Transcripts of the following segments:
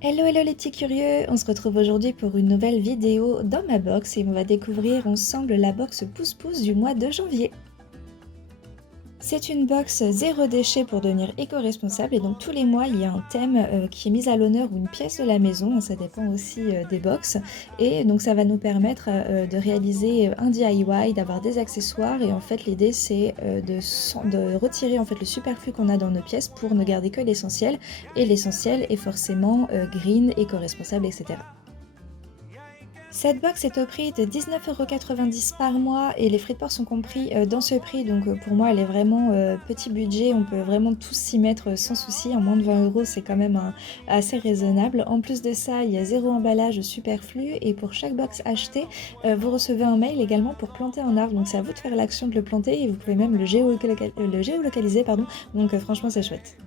Hello hello les petits curieux, on se retrouve aujourd'hui pour une nouvelle vidéo dans ma box et on va découvrir ensemble la box Pouce Pouce du mois de janvier. C'est une box zéro déchet pour devenir éco-responsable et donc tous les mois il y a un thème qui est mis à l'honneur ou une pièce de la maison, ça dépend aussi des box et donc ça va nous permettre de réaliser un DIY, d'avoir des accessoires et en fait l'idée c'est de retirer en fait le superflu qu'on a dans nos pièces pour ne garder que l'essentiel et l'essentiel est forcément green, éco-responsable, etc. Cette box est au prix de 19,90 € par mois et les frais de port sont compris dans ce prix. Donc pour moi, elle est vraiment petit budget. On peut vraiment tous s'y mettre sans souci. En moins de 20 €, c'est quand même assez raisonnable. En plus de ça, il y a zéro emballage superflu. Et pour chaque box achetée, vous recevez un mail également pour planter un arbre. Donc c'est à vous de faire l'action de le planter et vous pouvez même le géolocaliser. Pardon. Donc franchement, c'est chouette.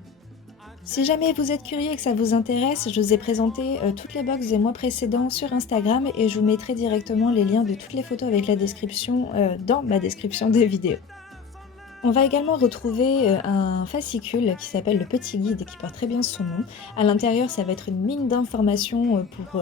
Si jamais vous êtes curieux et que ça vous intéresse, je vous ai présenté toutes les box des mois précédents sur Instagram et je vous mettrai directement les liens de toutes les photos avec la description dans ma description des vidéos. On va également retrouver un fascicule qui s'appelle le Petit Guide et qui porte très bien son nom. À l'intérieur, ça va être une mine d'informations pour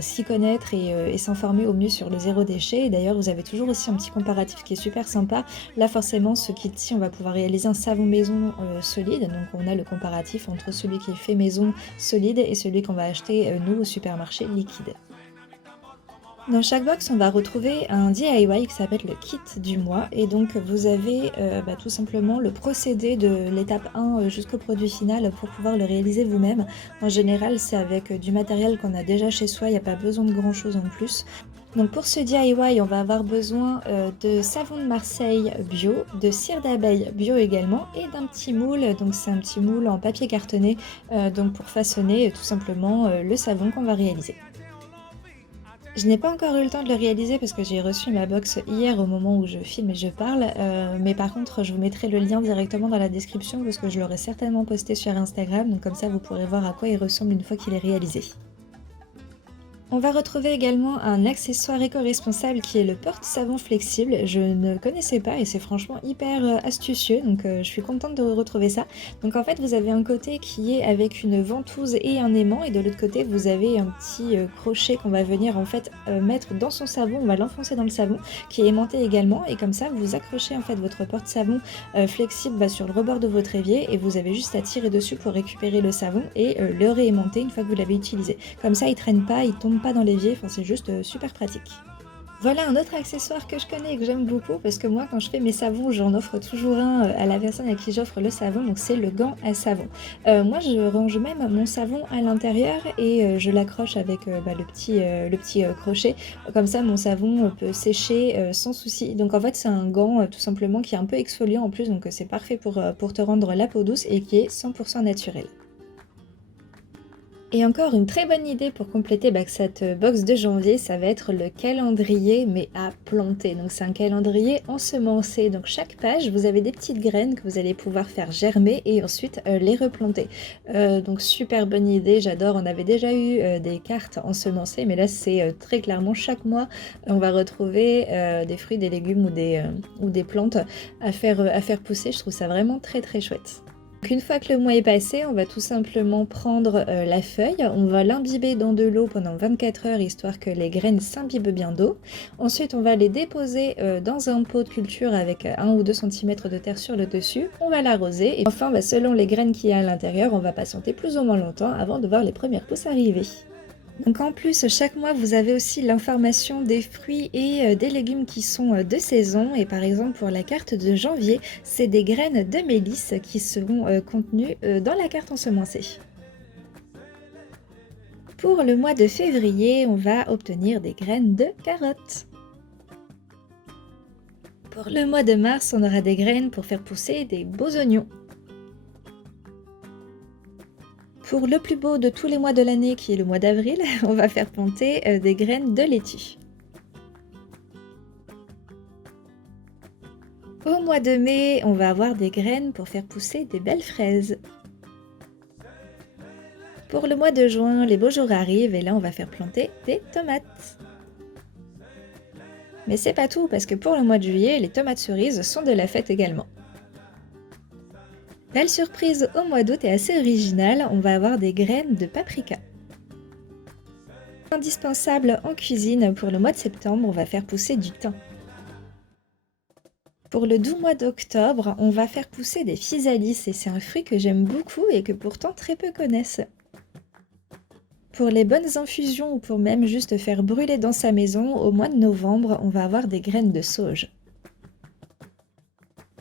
s'y connaître et s'informer au mieux sur le zéro déchet. Et d'ailleurs, vous avez toujours aussi un petit comparatif qui est super sympa. Là, forcément, ce kit-ci, on va pouvoir réaliser un savon maison solide. Donc, on a le comparatif entre celui qui est fait maison solide et celui qu'on va acheter nous au supermarché liquide. Dans chaque box, on va retrouver un DIY qui s'appelle le kit du mois et donc vous avez tout simplement le procédé de l'étape 1 jusqu'au produit final pour pouvoir le réaliser vous-même. En général, c'est avec du matériel qu'on a déjà chez soi, il n'y a pas besoin de grand chose en plus. Donc pour ce DIY, on va avoir besoin de savon de Marseille bio, de cire d'abeille bio également et d'un petit moule. Donc c'est un petit moule en papier cartonné donc pour façonner tout simplement le savon qu'on va réaliser. Je n'ai pas encore eu le temps de le réaliser parce que j'ai reçu ma box hier au moment où je filme et je parle, mais par contre je vous mettrai le lien directement dans la description parce que je l'aurai certainement posté sur Instagram, donc comme ça vous pourrez voir à quoi il ressemble une fois qu'il est réalisé. On va retrouver également un accessoire éco-responsable qui est le porte-savon flexible. Je ne connaissais pas et c'est franchement hyper astucieux, donc je suis contente de retrouver ça. Donc en fait, vous avez un côté qui est avec une ventouse et un aimant et de l'autre côté, vous avez un petit crochet qu'on va venir en fait mettre dans son savon. On va l'enfoncer dans le savon qui est aimanté également et comme ça, vous accrochez en fait votre porte-savon flexible sur le rebord de votre évier et vous avez juste à tirer dessus pour récupérer le savon et le réaimanter une fois que vous l'avez utilisé. Comme ça, il traîne pas, il tombe pas dans l'évier, enfin c'est juste super pratique. Voilà un autre accessoire que je connais et que j'aime beaucoup parce que moi quand je fais mes savons j'en offre toujours un à la personne à qui j'offre le savon, donc c'est le gant à savon. Moi je range même mon savon à l'intérieur et je l'accroche avec le petit crochet, comme ça mon savon peut sécher sans souci. Donc en fait c'est un gant tout simplement qui est un peu exfoliant en plus, donc c'est parfait pour te rendre la peau douce et qui est 100% naturel. Et encore une très bonne idée pour compléter cette box de janvier, ça va être le calendrier mais à planter. Donc c'est un calendrier ensemencé. Donc chaque page, vous avez des petites graines que vous allez pouvoir faire germer et ensuite les replanter. Donc super bonne idée, j'adore. On avait déjà eu des cartes ensemencées, mais là c'est très clairement chaque mois on va retrouver des fruits, des légumes ou des plantes à faire pousser. Je trouve ça vraiment très très chouette. Donc une fois que le mois est passé, on va tout simplement prendre la feuille, on va l'imbiber dans de l'eau pendant 24 heures histoire que les graines s'imbibent bien d'eau. Ensuite, on va les déposer dans un pot de culture avec 1 ou 2 cm de terre sur le dessus. On va l'arroser et enfin, selon les graines qu'il y a à l'intérieur, on va patienter plus ou moins longtemps avant de voir les premières pousses arriver. Donc en plus, chaque mois, vous avez aussi l'information des fruits et des légumes qui sont de saison. Et par exemple, pour la carte de janvier, c'est des graines de mélisse qui seront contenues dans la carte ensemencée. Pour le mois de février, on va obtenir des graines de carottes. Pour le mois de mars, on aura des graines pour faire pousser des beaux oignons. Pour le plus beau de tous les mois de l'année, qui est le mois d'avril, on va faire planter des graines de laitue. Au mois de mai, on va avoir des graines pour faire pousser des belles fraises. Pour le mois de juin, les beaux jours arrivent et là, on va faire planter des tomates. Mais c'est pas tout, parce que pour le mois de juillet, les tomates cerises sont de la fête également. Belle surprise au mois d'août et assez originale, on va avoir des graines de paprika. Indispensable en cuisine pour le mois de septembre, on va faire pousser du thym. Pour le doux mois d'octobre, on va faire pousser des physalis et c'est un fruit que j'aime beaucoup et que pourtant très peu connaissent. Pour les bonnes infusions ou pour même juste faire brûler dans sa maison, au mois de novembre, on va avoir des graines de sauge.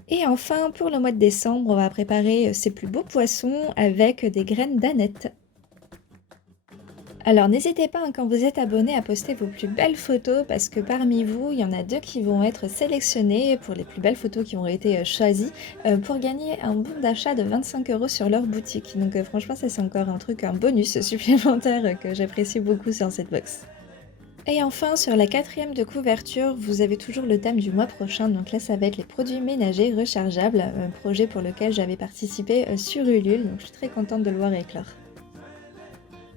Et enfin, pour le mois de décembre, on va préparer ses plus beaux poissons avec des graines d'aneth. Alors n'hésitez pas quand vous êtes abonné à poster vos plus belles photos parce que parmi vous, il y en a 2 qui vont être sélectionnées pour les plus belles photos qui ont été choisies pour gagner un bon d'achat de 25 € sur leur boutique. Donc franchement ça c'est encore un bonus supplémentaire que j'apprécie beaucoup sur cette box. Et enfin, sur la 4e de couverture, vous avez toujours le thème du mois prochain, donc là ça va être les produits ménagers rechargeables, un projet pour lequel j'avais participé sur Ulule, donc je suis très contente de le voir éclore.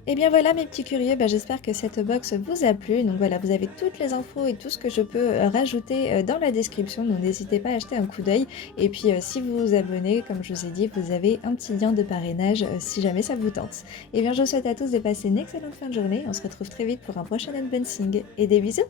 Et bien voilà mes petits curieux, j'espère que cette box vous a plu, donc voilà, vous avez toutes les infos et tout ce que je peux rajouter dans la description, donc n'hésitez pas à jeter un coup d'œil. Et puis si vous vous abonnez, comme je vous ai dit, vous avez un petit lien de parrainage si jamais ça vous tente. Et bien je vous souhaite à tous de passer une excellente fin de journée, on se retrouve très vite pour un prochain unboxing, et des bisous!